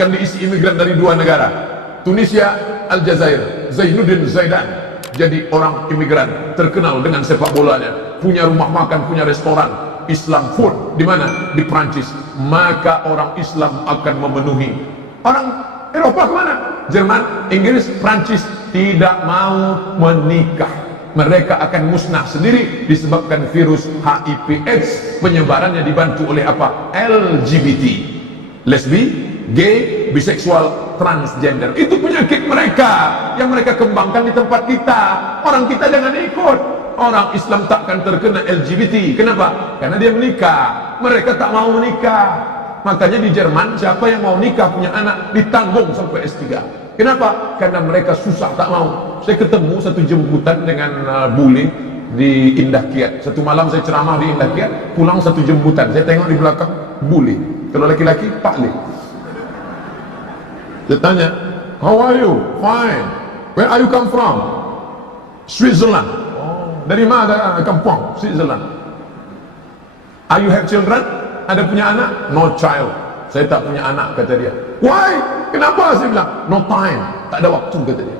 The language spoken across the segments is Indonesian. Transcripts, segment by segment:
Akan diisi imigran dari dua negara, Tunisia, Aljazair. Zainuddin Zaidan jadi orang imigran terkenal dengan sepak bolanya, punya rumah makan, punya restoran Islam food di mana? Di Prancis. Maka orang Islam akan memenuhi. Orang Eropa kemana? Jerman, Inggris, Prancis tidak mau menikah. Mereka akan musnah sendiri disebabkan virus HIV/AIDS. Penyebarannya dibantu oleh apa? LGBT, lesbi, gay, biseksual, transgender. Itu penyakit mereka yang mereka kembangkan di tempat kita. Orang kita jangan ikut. Orang Islam takkan terkena LGBT. Kenapa? Karena dia menikah. Mereka tak mau menikah. Makanya di Jerman siapa yang mau nikah punya anak ditanggung sampai S3. Kenapa? Karena mereka susah tak mau. Saya ketemu satu jemputan dengan bule di Indah Kiat. Satu malam saya ceramah di Indah Kiat, pulang satu jemputan. Saya tengok di belakang bule. Kalau laki-laki Pak Le. Saya tanya, how are you? Fine. Where are you come from? Switzerland. Oh, dari mana kampung? Switzerland. Are you have children? Ada punya anak? No child. Saya tak punya anak, kata dia. Why? Kenapa? Saya bilang, no time. Tak ada waktu, kata dia.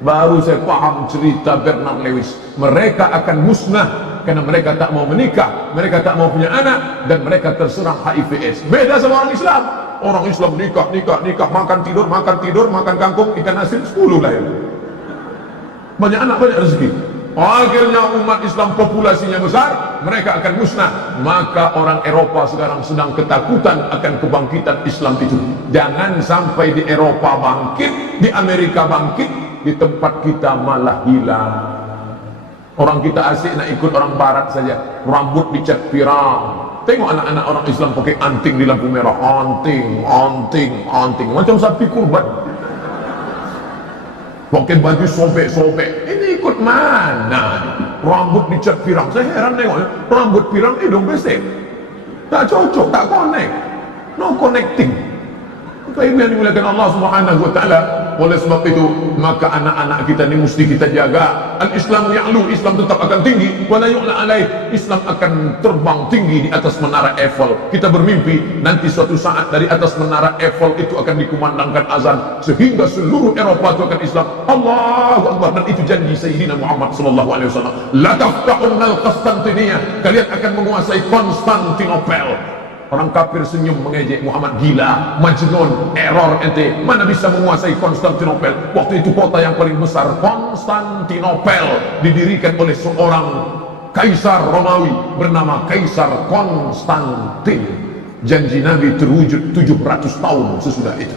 Baru saya paham cerita Bernard Lewis. Mereka akan musnah karena mereka tak mau menikah, mereka tak mau punya anak, dan mereka terserang HIV/AIDS. Beda sama orang Islam. Orang Islam nikah, makan tidur, makan kangkung, ikan asin, 10 lahir. Banyak anak, banyak rezeki. Akhirnya umat Islam populasinya besar, mereka akan musnah. Maka orang Eropa sekarang sedang ketakutan akan kebangkitan Islam itu. Jangan sampai di Eropa bangkit, di Amerika bangkit, di tempat kita malah hilang. Orang kita asik nak ikut orang barat saja, rambut dicat pirang. Tengok anak-anak orang Islam pakai anting di lampu merah, anting, macam sapi kurban. Pakai baju sobek-sobek. Ini ikut mana? Rambut dicat pirang. Saya heran tengoknya, rambut pirang hidung besek. Tak cocok, tak connect. No connecting. Maka ini yang dimuliakan Allah Subhanahu wa taala. Oleh sebab itu, maka anak-anak kita ini mesti kita jaga. Al-Islam ya'lu, Islam tetap akan tinggi. Wa la yu'la alaih, Islam akan terbang tinggi di atas menara Eiffel. Kita bermimpi nanti suatu saat dari atas menara Eiffel itu akan dikumandangkan azan sehingga seluruh Eropa itu akan Islam. Allahu Akbar. Dan itu janji Sayyidina Muhammad sallallahu alaihi wasallam. La taftahunna al-Qastantiniyah, kalian akan menguasai Konstantinopel. Orang kafir senyum mengejek Muhammad, gila, majnun, error ente, mana bisa menguasai Konstantinopel. Waktu itu kota yang paling besar, Konstantinopel, didirikan oleh seorang kaisar Romawi bernama Kaisar Konstantin. Janji Nabi terwujud 700 tahun sesudah itu.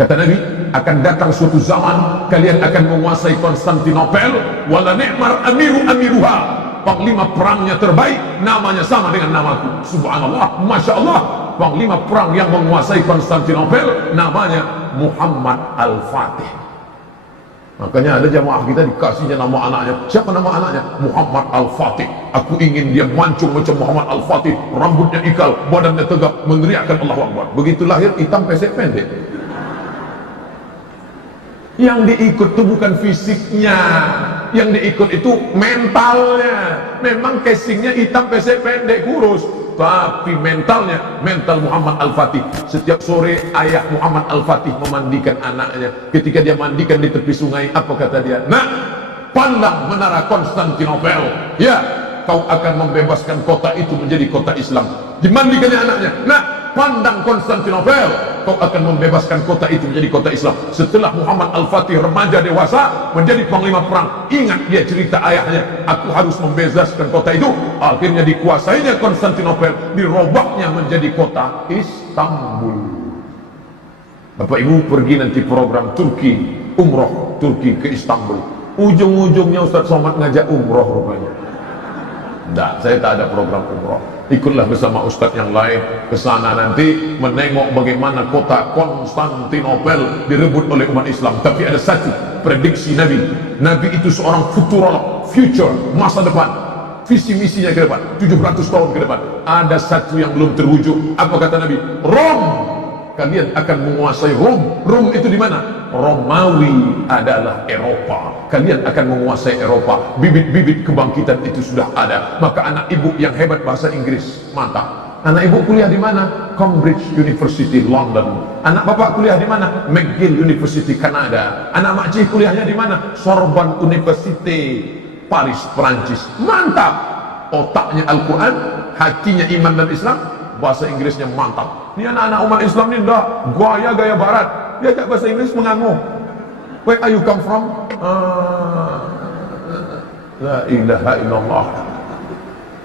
Kata Nabi, akan datang suatu zaman kalian akan menguasai Konstantinopel, wala ni'mar amiruha, panglima perangnya terbaik, namanya sama dengan namaku. Subhanallah, Masya Allah. Panglima perang yang menguasai Konstantinopel namanya Muhammad Al-Fatih. Makanya ada jamaah kita dikasihnya nama anaknya. Siapa nama anaknya? Muhammad Al-Fatih. Aku ingin dia mancung macam Muhammad Al-Fatih, rambutnya ikal, badannya tegap, meneriakkan Allahu Akbar. Begitu lahir hitam pesek pendek. Yang diikut itu bukan fisiknya, yang diikut itu mentalnya. Memang casingnya hitam pesek pendek kurus, tapi mentalnya mental Muhammad Al-Fatih. Setiap sore ayah Muhammad Al-Fatih memandikan anaknya. Ketika dia mandikan di tepi sungai, apa kata dia? Nak, pandang menara Konstantinopel. Ya, kau akan membebaskan kota itu menjadi kota Islam. Dimandikannya anaknya. Nak, pandang Konstantinopel, kau akan membebaskan kota itu menjadi kota Islam. Setelah Muhammad Al-Fatih remaja dewasa menjadi panglima perang, ingat dia cerita ayahnya, aku harus membebaskan kota itu. Akhirnya dikuasainya Konstantinopel, dirobaknya menjadi kota Istanbul. Bapak Ibu pergi nanti program Turki, umroh Turki ke Istanbul. Ujung-ujungnya Ustaz Somad ngajak umroh rupanya. Tidak, saya tak ada program umroh. Ikutlah bersama ustadz yang lain ke sana nanti menengok bagaimana kota Konstantinopel direbut oleh umat Islam. Tapi ada satu prediksi Nabi. Nabi itu seorang futurolog, future, masa depan, visi misinya ke depan, 700 tahun ke depan. Ada satu yang belum terwujud. Apa kata Nabi? Rom, kalian akan menguasai Rom. Rom itu di mana? Romawi adalah Eropa. Kalian akan menguasai Eropa. Bibit-bibit kebangkitan itu sudah ada. Maka anak ibu yang hebat bahasa Inggris, mantap. Anak ibu kuliah di mana? Cambridge University London. Anak bapak kuliah di mana? McGill University Kanada. Anak makcik kuliahnya di mana? Sorbonne University Paris Perancis. Mantap. Otaknya Al-Quran, hatinya iman dan Islam, bahasa Inggrisnya mantap. Ini anak-anak umat Islam ini enggak gaya-gaya barat. Dia tak bahasa Inggris mengangguk. Where are you come from? La ilaha illallah.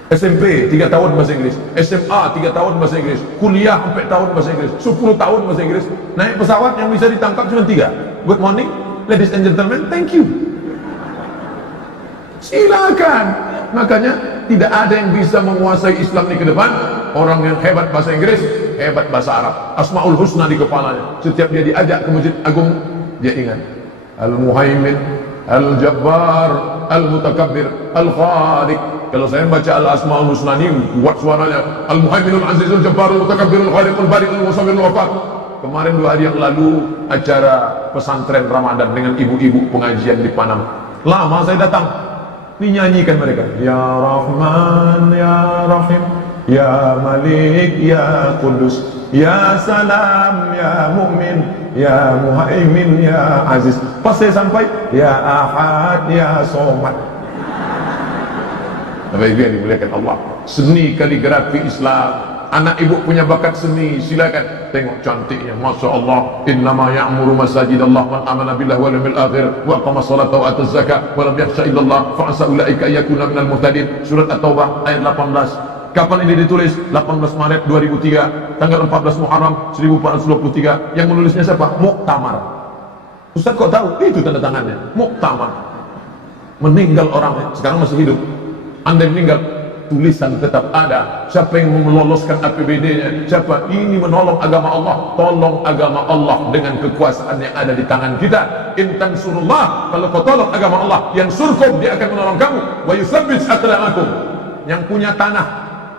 SMP 3 tahun bahasa Inggris, SMA 3 tahun bahasa Inggris, kuliah 4 tahun bahasa Inggris, 10 tahun bahasa Inggris. Naik pesawat yang bisa ditangkap cuma 3. Good morning, ladies and gentlemen, thank you. Silakan. Makanya tidak ada yang bisa menguasai Islam ini ke depan. Orang yang hebat bahasa Inggris, hebat bahasa Arab, Asmaul Husna di kepalanya. Setiap dia diajak ke Masjid Agung, dia ingat Al-Muhaimin, Al-Jabbar, Al-Mutakabbir, Al-Khaliq. Kalau saya baca Al-Asmaul Husna ini kuat suaranya. Al-Muhaiminul Azizul Jabbarul Mutakabbirul Khaliqul Bari'ul Musawwirul Wafaq. Kemarin 2 hari yang lalu acara pesantren Ramadan dengan ibu-ibu pengajian di Panam. Lama saya datang, ini nyanyikan mereka. Ya Rahman, Ya Rahim, Ya Malik, Ya Qudus, Ya Salam, Ya Mu'min, Ya Muhaimin, Ya Aziz. Pas saya sampai, Ya Ahad, Ya Somad. Bapak-ibu yang dimuliakan Allah, seni kaligrafi Islam. Anak ibu punya bakat seni, silakan tengok cantiknya, masya Allah. Innama ya'muru masajidallah man amana billahi wal yawmil akhir wa aqama sholata wa ata zakat wa lam yakhsha illallah fa asa ulaika yakuna minal muhtadin. Surat At-Taubah ayat 18. Kapan ini ditulis? 18 Maret 2003, tanggal 14 Muharram 1423. Yang menulisnya siapa? Muktamar. Ustaz kok tahu? Itu tanda tangannya, Muktamar. Meninggal orangnya, sekarang masih hidup. Anda meninggal, tulisan tetap ada. Siapa yang meloloskan APBD-nya? Siapa? Ini menolong agama Allah. Tolong agama Allah dengan kekuasaan yang ada di tangan kita. In tansurullah, kalau kau tolong agama Allah, yang surkum, dia akan menolong kamu. Wa yutsabbit aqdamakum. Yang punya tanah,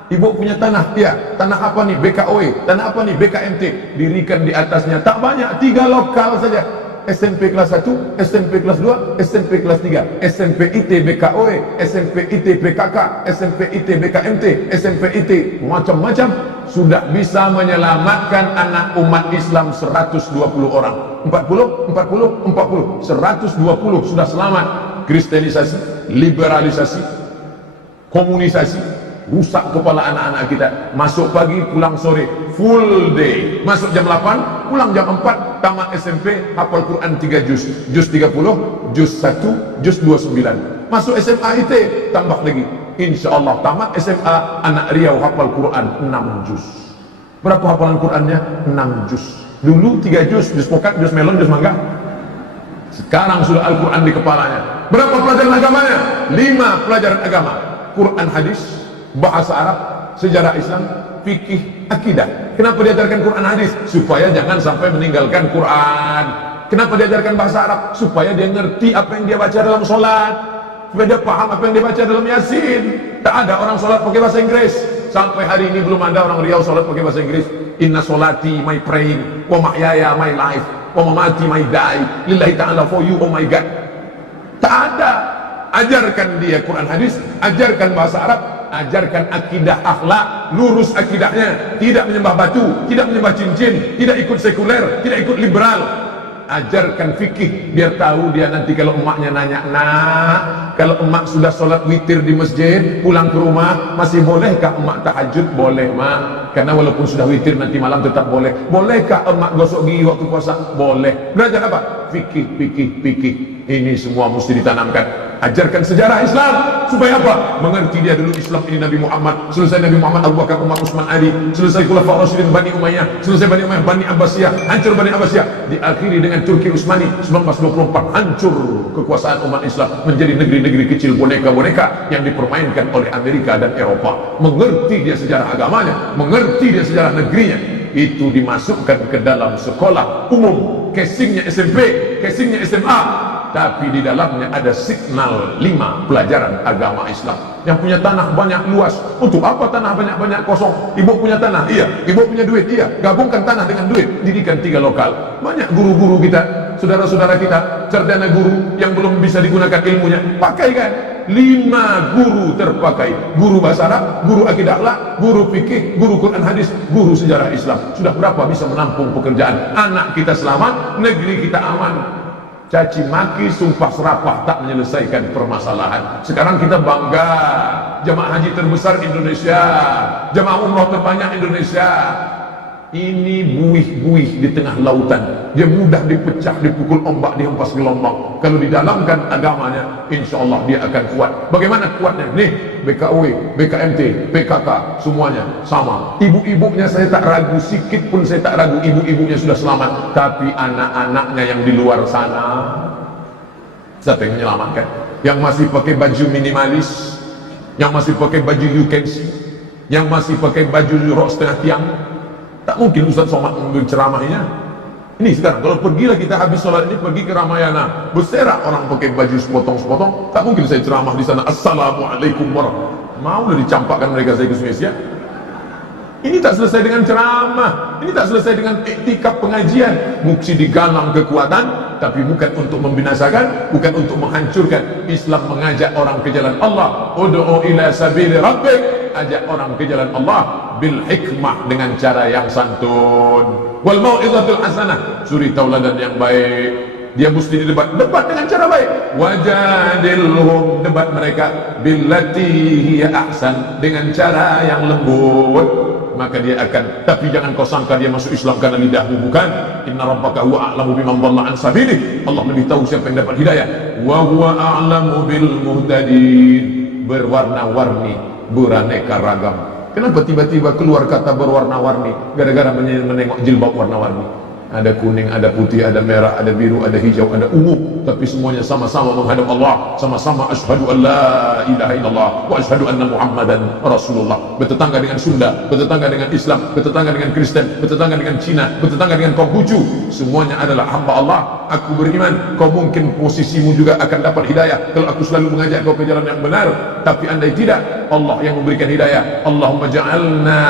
ibu punya tanah, iya. Tanah apa nih? BKOE. Tanah apa nih? BKMT. Dirikan di atasnya. Tak banyak, 3 lokal saja. SMP kelas 1, SMP kelas 2, SMP kelas 3, SMP IT BKOE, SMP IT PKK, SMP IT BKMT, SMP IT macam-macam, sudah bisa menyelamatkan anak umat Islam 120 orang. 40, 40, 40, 120 sudah selamat. Kristenisasi, liberalisasi, komunisasi, rusak kepala anak-anak kita. Masuk pagi, pulang sore, full day. Masuk jam 8, pulang jam 4, tamat SMP, hafal Quran 3 juz, juz 30, juz 1, juz 29. Masuk SMA IT, tambah lagi. Insya Allah tamat SMA, anak Riau hafal Quran 6 juz. Berapa hafalan Qurannya? 6 juz. Dulu 3 juz, juz pokat, juz melon, juz mangga. Sekarang sudah Al-Quran di kepalanya. Berapa pelajaran agamanya? 5 pelajaran agama. Quran hadis, bahasa Arab, sejarah Islam, fikih, akidah. Kenapa diajarkan Quran hadis? Supaya jangan sampai meninggalkan Quran. Kenapa diajarkan bahasa Arab? Supaya dia ngerti apa yang dia baca dalam sholat, supaya dia paham apa yang dia baca dalam Yasin. Tak ada orang sholat pakai bahasa Inggris. Sampai hari ini belum ada orang Riau sholat pakai bahasa Inggris. Inna sholati, my praying, wa mahyaya, my life, wa mamati, my die, lillahi ta'ala, for you, oh my God. Tak ada. Ajarkan dia Quran hadis, ajarkan bahasa Arab, ajarkan akidah akhlak, lurus akidahnya, tidak menyembah batu, tidak menyembah cincin, tidak ikut sekuler, tidak ikut liberal. Ajarkan fikih, biar tahu dia nanti kalau emaknya nanya, nak, kalau emak sudah sholat witir di masjid, pulang ke rumah, masih bolehkah emak tahajud? Boleh, mak, karena walaupun sudah witir nanti malam tetap boleh. Bolehkah emak gosok gigi waktu puasa? Boleh. Belajar apa? Fikih, fikih, fikih. Ini semua mesti ditanamkan. Ajarkan sejarah Islam, supaya apa? Mengerti dia dulu Islam ini Nabi Muhammad, selesai Nabi Muhammad Abu Bakar, Umar, Utsman, Ali, selesai Khulafaur Rasyidin Bani Umayyah, selesai Bani Umayyah, Bani Abbasiyah, hancur Bani Abbasiyah, diakhiri dengan Turki Utsmani 1924, hancur kekuasaan umat Islam, menjadi negeri-negeri kecil boneka-boneka yang dipermainkan oleh Amerika dan Eropa. Mengerti dia sejarah agamanya, mengerti dia sejarah negerinya, itu dimasukkan ke dalam sekolah umum, casingnya SMP, casingnya SMA, tapi di dalamnya ada signal 5 pelajaran agama Islam. Yang punya tanah banyak luas, untuk apa tanah banyak-banyak kosong? Ibu punya tanah, iya. Ibu punya duit, iya. Gabungkan tanah dengan duit, didikan 3 lokal. Banyak guru-guru kita, saudara-saudara kita, cerdana guru yang belum bisa digunakan ilmunya, pakaikan. 5 guru terpakai. Guru bahasa Arab, guru akidah akhlak, guru fikih, guru Quran hadis, guru sejarah Islam. Sudah berapa bisa menampung pekerjaan? Anak kita selamat, negeri kita aman. Caci maki, sumpah serapah tak menyelesaikan permasalahan. Sekarang kita bangga, jamaah haji terbesar Indonesia, jamaah umroh terbanyak Indonesia. Ini buih-buih di tengah lautan. Dia mudah dipecah, dipukul ombak, dihempas gelombang. Kalau didalamkan agamanya, insya Allah dia akan kuat. Bagaimana kuatnya? Nih, BKW, BKMT, PKK, semuanya sama. Ibu-ibunya saya tak ragu, sikit pun saya tak ragu, ibu-ibunya sudah selamat. Tapi anak-anaknya yang di luar sana, siapa yang menyelamatkan? Yang masih pakai baju minimalis, yang masih pakai baju you can see, yang masih pakai baju rok setengah tiang. Tak mungkin Ustaz Somad mengambil ceramahnya. Ini sekarang kalau pergilah kita habis sholat ini pergi ke Ramayana, berserak orang pakai baju sepotong-sepotong, tak mungkin saya ceramah di sana Assalamualaikum warahmatullahi wabarakatuh. Mau dicampakkan mereka saya ke Sungai Siak. Ini tak selesai dengan ceramah, ini tak selesai dengan iktikaf pengajian. Muksi digalang kekuatan, tapi bukan untuk membinasakan, bukan untuk menghancurkan. Islam mengajak orang ke jalan Allah. Ud'u ila sabili rabbik, ajak orang ke jalan Allah bil hikmah, dengan cara yang santun. Wal mau'izatul hasanah, suri tauladan yang baik. Dia mesti debat dengan cara baik. Wajadilhum, debat mereka billati hiya ahsan, dengan cara yang lembut. Maka dia akan, tapi jangan kau sangka dia masuk Islam karena lidahmu, bukan. Inna rabbaka huwa a'lamu biman dhalla an sabilih, Allah lebih tahu siapa yang dapat hidayah. Wa huwa a'lamu bil muhtadin, berwarna-warni, beraneka ragam. Kenapa tiba-tiba keluar kata berwarna-warni? Gara-gara menengok jilbab warna-warni. Ada kuning, ada putih, ada merah, ada biru, ada hijau, ada ungu, tapi semuanya sama-sama menghadap Allah, sama-sama asyhadu an la ilaha illallah wa asyhadu anna Muhammadan Rasulullah. Bertetangga dengan Sunda, bertetangga dengan Islam, bertetangga dengan Kristen, bertetangga dengan Cina, bertetangga dengan Konghucu, semuanya adalah hamba Allah. Aku beriman kau mungkin posisimu juga akan dapat hidayah kalau aku selalu mengajak kau ke jalan yang benar, tapi andai tidak, Allah yang memberikan hidayah. Allahumma ja'alna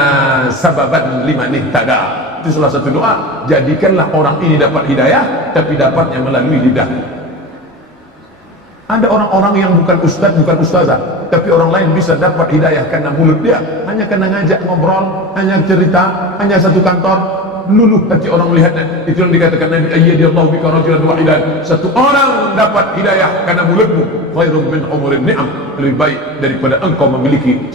sababan liman ihtada. Itu salah satu doa. Jadikanlah orang ini dapat hidayah, tapi dapatnya melalui lidah. Ada orang-orang yang bukan ustaz, bukan ustazah, tapi orang lain bisa dapat hidayah karena mulut dia, hanya karena ngajak ngobrol, hanya cerita, hanya satu kantor. Luluh hati orang melihatnya. Itu yang dikatakan Nabi, ayyadillahu bika rajulan wahidan. Satu orang dapat hidayah karena mulutmu, khairum min umurin ni'am, lebih baik daripada engkau memiliki